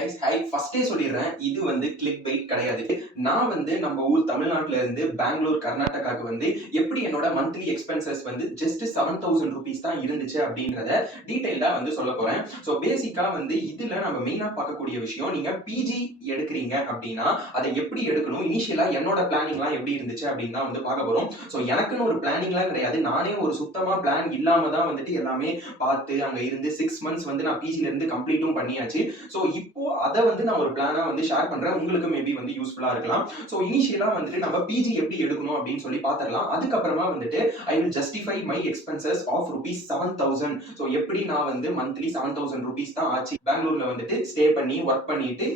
Guys high ஃபர்ஸ்டே சொல்லிடுறேன். இது வந்து கிளிக் பைட் கிடையாது. நான் வந்து நம்ம ஊர் தமிழ்நாட்டுல இருந்து பெங்களூர், கர்நாடகாக்கு வந்து எப்படி என்னோட மந்த்லி எக்ஸ்பென்சஸ் வந்து ஜஸ்ட் 7000 ரூபீஸ் தான் இருந்துச்சு அப்படின்றத டீடைல்டா வந்து சொல்ல போறேன். ஸோ பேசிக்கா வந்து இதுல நம்ம மெயினா பார்க்கக்கூடிய விஷயம், நீங்க பிஜி எடுக்கிறீங்க அப்படின்னா அதை எப்படி எடுக்கணும், இனிஷியலா என்னோட பிளானிங்லாம் எப்படி இருந்துச்சு அப்படின்னு தான் வந்து பார்க்க போறோம். ஸோ எனக்குன்னு ஒரு பிளானிங்லாம் கிடையாது. நானே ஒரு சுத்தமா பிளான் இல்லாம தான் வந்துட்டு எல்லாமே பார்த்து அங்க இருந்து 6 மந்த்ஸ் வந்து நான் பிஜில இருந்து கம்ப்ளீட்டும் பண்ணியாச்சு. ஸோ இப்போ அதை வந்து நான் ஒரு பிளானா வந்து ஷேர் பண்றேன். உங்களுக்கு மேபி வந்து யூஸ்ஃபுல்லா இருக்கலாம். ஸோ இனிஷியலா வந்துட்டு நம்ம பிஜி எப்படி எடுக்கணும் அப்படின்னு சொல்லி பார்த்துடலாம். அதுக்கப்புறமா வந்துட்டு I will justify my expenses of rupees 7000. So எப்படி நான் வந்து மந்த்லி 7000 ரூபீஸ் தான் ஆச்சு பெங்களூர்ல வந்துட்டு ஸ்டே பண்ணி ஒர்க் பண்ணிட்டு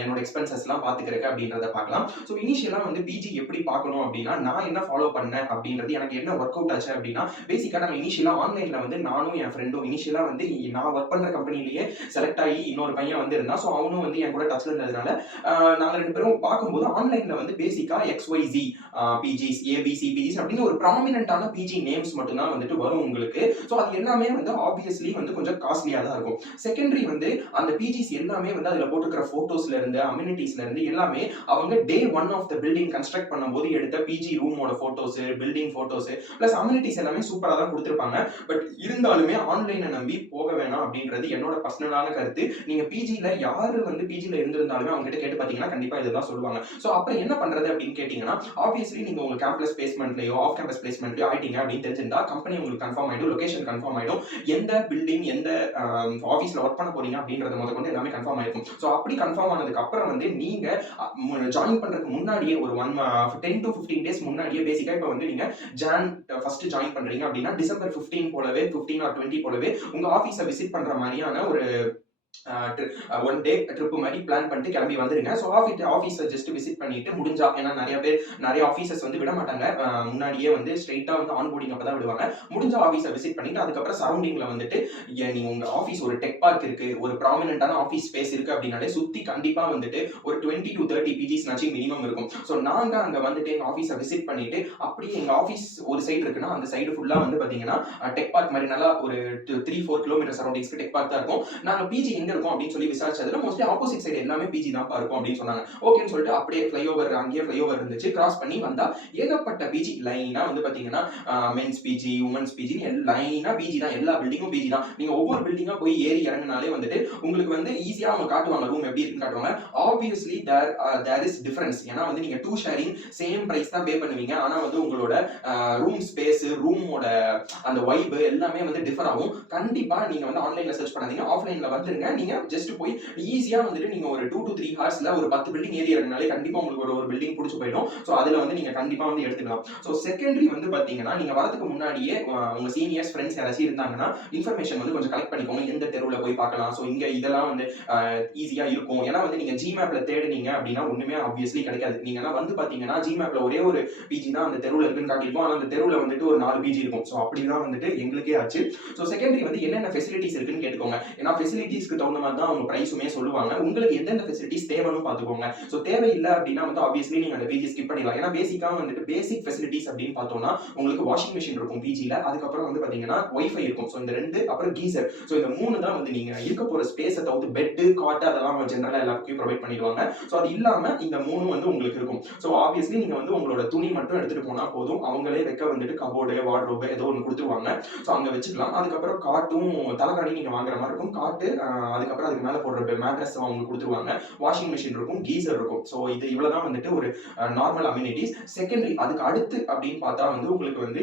என்னோட எக்ஸ்பென்சஸ் எல்லாம் பாத்துக்கிறேன் அப்படின்றத பார்க்கலாம். ஸோ இனிஷியலா வந்து பிஜி எப்படி பார்க்கணும் அப்படின்னா நான் என்ன ஃபாலோ பண்ணேன் அப்படின்றது, எனக்கு என்ன ஒர்க் அவுட் ஆச்சு அப்படின்னா, பேசிக்கா நாங்கள் இனிஷியலா ஆன்லைன்ல வந்து நானும் என் ஃப்ரெண்டும் இனிஷியலா வந்து நான் ஒர்க் பண்ற கம்பெனிலேயே செலக்ட் ஆகி இன்னொரு பையன் வந்து இருந்தான். ஸோ அவனும் வந்து என் கூட டச்ல இருந்ததுனால நாங்கள் ரெண்டு பேரும் பார்க்கும்போது ஆன்லைன்ல வந்து பேசிக்கா XYZ பிஜிஸ், ABC பிஜிஸ் அப்படின்னு ஒரு ப்ராமினென்ட்டான பிஜி நேம்ஸ் மட்டும்தான் வந்துட்டு வரும் உங்களுக்கு. ஸோ அது எல்லாமே வந்து ஆப்வியஸ்லி வந்து கொஞ்சம் காஸ்ட்லியா தான் இருக்கும். செகண்டரி வந்து அந்த பிஜிஸ் எல்லாமே வந்து அதுல போட்டுக்கிற போட்டோஸ்ல இருந்து அம்யூனிட்டிஸ்ல இருந்து எல்லாமே அவங்க day 1 of the building construct பண்ணும்போது எடுத்த பிஜி ரூமோட photos, building photos plus amenities எல்லாமே சூப்பரா தான் கொடுத்திருப்பாங்க. பட் இருந்தாலுமே ஆன்லைனை நம்பி போக வேணாம் அப்படின்றது என்னோட பர்சனலான கருத்து. நீங்க பிஜில யாரு வந்து பிஜில இருந்திருந்தாலுமே அவங்க கிட்ட கேட்டு பாத்தீங்கன்னா கண்டிப்பா இதுதான் சொல்லுவாங்க. சோ அப்புறம் என்ன பண்றது அப்படின்னு கேட்டீங்கன்னா, ஆப்வியஸ்லி நீங்க உங்க கேம்பஸ் பிளேஸ்மெண்ட்லயோ ஆஃப் கேம்பஸ் பிளேஸ்மெண்ட்லயோ ஆயிட்டீங்க அப்படின்னு தெரிஞ்சிருந்தா கம்பெனி உங்களுக்கு கன்ஃபார்ம் ஆயிடும், லொகேஷன் கன்ஃபார்ம் ஆயிடும், எந்த பில்டிங் எந்த ஆஃபீஸ்ல ஒர்க் பண்ண போறீங்க அப்படின்றத முதற்கொண்டு எல்லாமே கன்ஃபார்ம் ஆயிருக்கும். சோ அப்படி கன்ஃபார்ம் ஆனதுக்கு அப்புறம் வந்து நீங்க ஜாயின் பண்றதுக்கு முன்னாடியே ஒரு 10 to 15 டேஸ் முன்னாடியே பேசிக்கா இப்ப வந்து நீங்க ஜான் ஃபர்ஸ்ட் ஜாயின் பண்றீங்க அப்படின்னா டிசம்பர் 15 போலவே 15 or 20 போலவே உங்க ஆபீஸை விசிட் பண்ற மாதிரியான ஒரு ஒன் டே ட்ரிப் மாதிரி பிளான் பண்ணிட்டு கிளம்பி வந்துருங்க. ஸோ ஆஃபீஸை ஜஸ்ட் விசிட் பண்ணிட்டு முடிஞ்சா, ஏன்னா நிறைய ஆஃபீஸர்ஸ் வந்து விட மாட்டாங்க, முன்னாடியே வந்து ஸ்ட்ரெயிட்டா வந்து ஆன்போர்டிங் அப்பதான் விடுவாங்க. முடிஞ்ச ஆஃபீஸை விசிட் பண்ணிட்டு அதுக்கப்புறம் சரௌண்டிங்ல வந்துட்டு நீங்க உங்க ஆஃபீஸ் ஒரு டெக் பார்க் இருக்கு, ஒரு ப்ராமினென்ட்டான ஆஃபீஸ் ஸ்பேஸ் இருக்கு அப்படின்னாலே சுத்தி கண்டிப்பா வந்துட்டு ஒரு 20 to 30 பிஜிஸ் மினிமம் இருக்கும். ஸோ நாங்க அங்க வந்துட்டு எங்க ஆஃபீஸை விசிட் பண்ணிட்டு அப்படியே எங்க ஆஃபீஸ் ஒரு சைடு இருக்குன்னா அந்த சைடு ஃபுல்லா வந்து பாத்தீங்கன்னா டெக் பார்க் மாதிரி நல்லா ஒரு 3-4 கிலோமீட்டர் சரௌண்டிங்ஸ்க்கு டெக் பார்க் தான் இருக்கும். நாங்க பிஜி எங்க இருக்கும் அப்படின்னு சொல்லி விசாரிச்சதுல மோஸ்ட்லி ஆப்போசிட் சைடு எல்லாமே பிஜி தான் இருக்கும் அப்படின்னு சொன்னாங்க. ஓகேன்னு சொல்லிட்டு அப்படியே ஃப்ளைஓவர், அங்கேயே ஃப்ளைஓவர் இருந்துச்சு, கிராஸ் பண்ணி வந்தா ஏகப்பட்ட பிஜி லைனா வந்து பாத்தீங்கன்னா மென்ஸ் பிஜி, உமன்ஸ் பிஜி லைனா பிஜி தான், எல்லா பில்டிங்கும் பிஜி தான். நீங்க ஒவ்வொரு பில்டிங்கா போய் ஏறி இறங்கினாலே வந்துட்டு உங்களுக்கு வந்து ஈஸியா அவங்க காட்டுவாங்க ரூம் எப்படி இருக்குன்னு காட்டுவாங்க. Obviously there is difference. ஏன்னா வந்து நீங்க 2 ஷேரிங் சேம் பிரைஸ் தான் பே பண்ணுவீங்க, ஆனா வந்து உங்களோட ரூம் ஸ்பேஸ், ரூமோட அந்த வைப் எல்லாமே வந்து டிஃபர் ஆகும். கண்டிப்பா நீங்க வந்து ஆன்லைன்ல சர்ச் பண்ணாதீங்க, ஆஃப்லைன்ல வந்துருங்க. நீங்க ஜஸ்ட் போய் ஈஸியா வந்துட்டு நீங்க ஒரு 2 to 3 ஹார்ஸ்ல ஒரு 10 பில்டிங் ஏறி இறங்கினாலே கண்டிப்பா உங்களுக்கு ஒரு பில்டிங் பிடிச்சு போயிடும். சோ அதுல வந்து நீங்க கண்டிப்பா வந்து எடுத்துக்கலாம். சோ செகண்டரி வந்து பாத்தீங்கன்னா, நீங்க வரதுக்கு முன்னாடியே உங்க சீனியர்ஸ் ஃப்ரெண்ட்ஸ் யாராச்சும் இருந்தாங்கன்னா இன்ஃபர்மேஷன் வந்து கொஞ்சம் கலெக்ட் பண்ணிக்கோங்க, எந்த தெருவுல போய் பார்க்கலாம், சோ இங்க இதெல்லாம் வந்து ஈஸியா இருக்கும். ஏன்னா வந்து நீங்க ஜிமேப்ல தேடுனீங்க அப்படின்னா ஒண்ணுமே ஆப்வியஸ்லி கிடைக்காது. நீங்க வந்து பாத்தீங்கன்னா ஜிமேப்ல ஒரே ஒரு பிஜி தான் அந்த தெருவுல இருக்குன்னு காட்டியிருப்போம், ஆனா அந்த தெருவுல வந்துட்டு ஒரு 4 பிஜி இருக்கும். சோ அப்படிதான் வந்துட்டு எங்களுக்கே ஆச்சு. சோ செகண்டரி வந்து என்னென்ன ஃபெசிலிட்டிஸ் இருக்குன்னு கேட்டுக்கோங்க. ஏன்னா ஃபெசிலிட்டிஸ்க்கு தகுந்த மாதிரி தான் அவங்க பிரைஸுமே சொல்லுவாங்க. உங்களுக்கு எந்தெந்த ஃபெசிலிட்டிஸ் தேவைன்னு பாத்துக்கோங்க. சோ தேவையில்லை அப்படின்னா வந்து ஆப்வியஸ்லி நீங்க அந்த பிஜி ஸ்கிப் பண்ணிடலாம். ஏன்னா பேசிக்கா வந்துட்டு பேசிக் ஃபெசிலிட்டிஸ் அப்படின்னு பார்த்தோம்னா உங்களுக்கு வாஷிங் மெஷின் இருக்கும் பிஜில, அதுக்கப்புறம் வந்து பாத்தீங்கன்னா வைஃபை இருக்கும். சோ இந்த 2 அப்புறம் கீசர். சோ இந்த 3 தான் வந்து நீங்க இருக்க போற ஸ்பேஸை தவிர்த்து பெட், காட் அதெல்லாம் ஜெனரலா எல்லாருக்கும் ப்ரொவைட் பண்ணிடுவாங்க. சோ அது இல்லாம இந்த 3 வந்து உங்களுக்கு இருக்கும். சோ ஆப்வியஸ்லி நீங்க வந்து உங்களோட துணி மட்டும் எடுத்துட்டு போனா போதும், அவங்களே வைக்க வந்துட்டு கபோர்டு, வார்ட்ரோப் ஏதோ ஒன்று கொடுத்துருவாங்க. சோ அங்க வச்சுக்கலாம். அதுக்கப்புறம் காட்டும் தலைக்காணி நீங்க வாங்குற மாதிரி இருக்கும், காட்டு அதுக்கப்புறம் அதுக்கு மேல போடுற மேட்ரஸ் அவங்க கொடுத்துருவாங்க, வாஷிங் மிஷின் இருக்கும், கீசர் இருக்கும். சோ இது இவ்வளவுதான் வந்துட்டு ஒரு நார்மல் அம்யூனிட்டிஸ். செகண்டரி அதுக்கு அடுத்து அப்படின்னு பார்த்தா வந்து உங்களுக்கு வந்து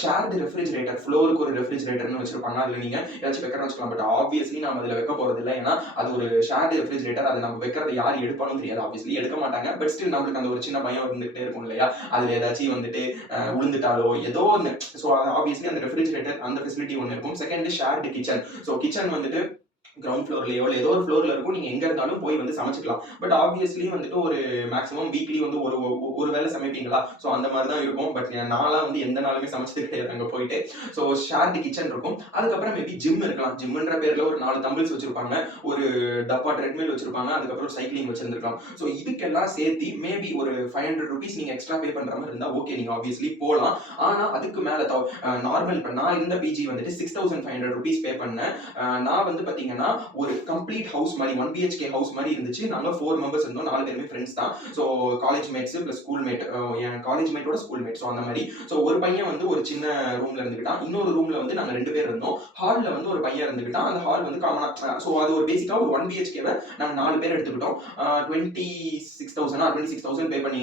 ஷேர்டு ரெஃப்ரிஜரேட்டர், ஃப்ளோருக்கு ஒரு ரெஃப்ரிஜரேட்டர்னு வச்சிருப்பாங்க, அதுல நீங்க ஏதாச்சும் வைக்கிறன்னு வச்சுக்கலாம். பட் ஆப்வியஸ்லி நம்ம அதுல வைக்க போறது இல்லை, ஏன்னா அது ஒரு ஷேர்டு ரெஃப்ரிஜரேட்டர், அதை நம்ம வைக்கிறத யார் எடுப்பாலும் தெரியாது, ஆப்வியஸ்லி எடுக்க மாட்டாங்க. பட் ஸ்டில் நம்மளுக்கு அந்த ஒரு சின்ன பயம் இருந்துகிட்டே இருக்கும் இல்லையா, அதுல ஏதாச்சும் வந்துட்டு விழுந்துட்டாலோ ஏதோ ஒன்று. ஸோ ஆப்வியஸ்லி அந்த ரெஃப்ரிஜரேட்டர் அந்த ஃபெசிலிட்டி ஒன்று இருக்கும். Second shared kitchen. So kitchen வந்துட்டு கிரவுண்ட் ஃப்ளோர்லயோ ஏதோ ஒரு ஃப்ளோர்ல இருக்கும், நீங்க எங்க இருந்தாலும் போய் வந்து சமைச்சுக்கலாம். பட் ஆப்வியஸ்லி வந்துட்டு ஒரு மேக்ஸிமம் வீக்லி வந்து ஒரு வேளை சமைப்பீங்களா, ஸோ அந்த மாதிரி தான் இருக்கும். பட் நான்லாம் வந்து எந்த நாளுமே சமைச்சது கிடையாது அங்க போயிட்டு. ஸோ ஷேர்டு கிச்சன் இருக்கும். அதுக்கப்புறம் மேபி ஜிம் இருக்கலாம். ஜிம்ன்ற பேர்ல ஒரு 4 தம்பிள்ஸ் வச்சிருப்பாங்க, ஒரு டப்பா ட்ரெட்மில் வச்சிருப்பாங்க, அதுக்கப்புறம் சைக்கிளிங் வச்சிருந்திருக்கலாம். ஸோ இதுக்கெல்லாம் சேர்த்து மேபி ஒரு 500 ரூபீஸ் நீங்க எக்ஸ்ட்ரா பே பண்ற மாதிரி இருந்தா ஓகே, நீங்க ஆப்வியஸ்லி போகலாம். ஆனா அதுக்கு மேல நார்மல் இப்ப நான் இருந்த பிஜி வந்துட்டு 6500 ரூபீஸ் பே பண்ணேன். நான் வந்து பாத்தீங்கன்னா பாத்தீங்கன்னா ஒரு கம்ப்ளீட் ஹவுஸ் மாதிரி 1 BHK ஹவுஸ் மாதிரி இருந்துச்சு. நாங்க 4 மெம்பர்ஸ் இருந்தோம். 4 பேருமே ஃப்ரெண்ட்ஸ் தான். So college mates plus school mate, என் காலேஜ் மேட்டோட ஸ்கூல் மேட். ஸோ அந்த மாதிரி. ஸோ ஒரு பையன் வந்து ஒரு சின்ன ரூம்ல இருந்துக்கிட்டான். இன்னொரு ரூம்ல வந்து நாங்க 2 பேர் இருந்தோம். ஹால்ல வந்து ஒரு பையன் இருந்துக்கிட்டான். அந்த ஹால் வந்து காமனா, ஸோ அது ஒரு பேசிக்கா ஒரு 1 BHKவை நாங்க 4 பேர் எடுத்துக்கிட்டோம். 26,000 பே பண்ணி,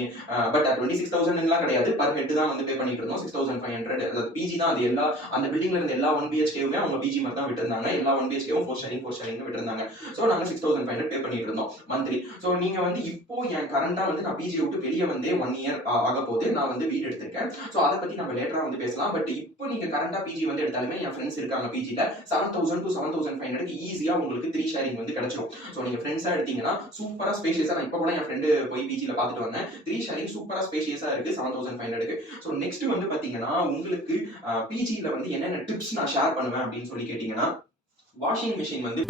பட் 26,000 கிடையாது, பர் ஹெட் தான் வந்து பே பண்ணிட்டு இருந்தோம். 6,500. அது பிஜி தான். அது எல்லா அந்த பில்டிங்ல இருந்த எல்லா 1 BHKவுமே அவங்க பிஜி மாதிரி தான் விட்டுருந்தாங்க. எல்லா 1 BHKவும் 4 ஷேரிங் விட்டுருந்தாங்க. ஸோ நாங்க 6,500 பே பண்ணிட்டு இருந்தோம் மந்த்லி. ஸோ நீங்க வந்து இப்போ என் கரண்டா வந்து நான் பிஜி விட்டு வெளியே வந்து 1 இயர் ஆக போகுது. நான் வந்து வீடு எடுத்திருக்கேன். ஸோ அதை பத்தி நம்ம லேட்டரா வந்து பேசலாம். பட் இப்போ நீங்க கரண்டா பிஜி வந்து எடுத்தாலுமே என் ஃப்ரெண்ட்ஸ் இருக்காங்க பிஜில 7,000 to 7,500 ஈஸியா உங்களுக்கு 3 ஷேரிங் வந்து கிடைச்சிடும். ஸோ நீங்க ஃப்ரெண்ட்ஸா எடுத்தீங்கன்னா சூப்பரா ஸ்பேஷியஸா, நான் இப்போ கூட என் ஃப்ரெண்டு போய் பிஜில பார்த்துட்டு வந்தேன். 3 ஷேரிங் சூப்பரா ஸ்பேஷியஸா இருக்கு 7,500க்கு. ஸோ நெக்ஸ்ட் வந்து பாத்தீங்கன்னா உங்களுக்கு பிஜில வந்து என்னென்ன டிப்ஸ் நான் ஷேர் பண்ணுவேன் அப்படின்னு சொல்லி கேட்டீங்கன்னா, வாஷிங் மிஷின் வந்து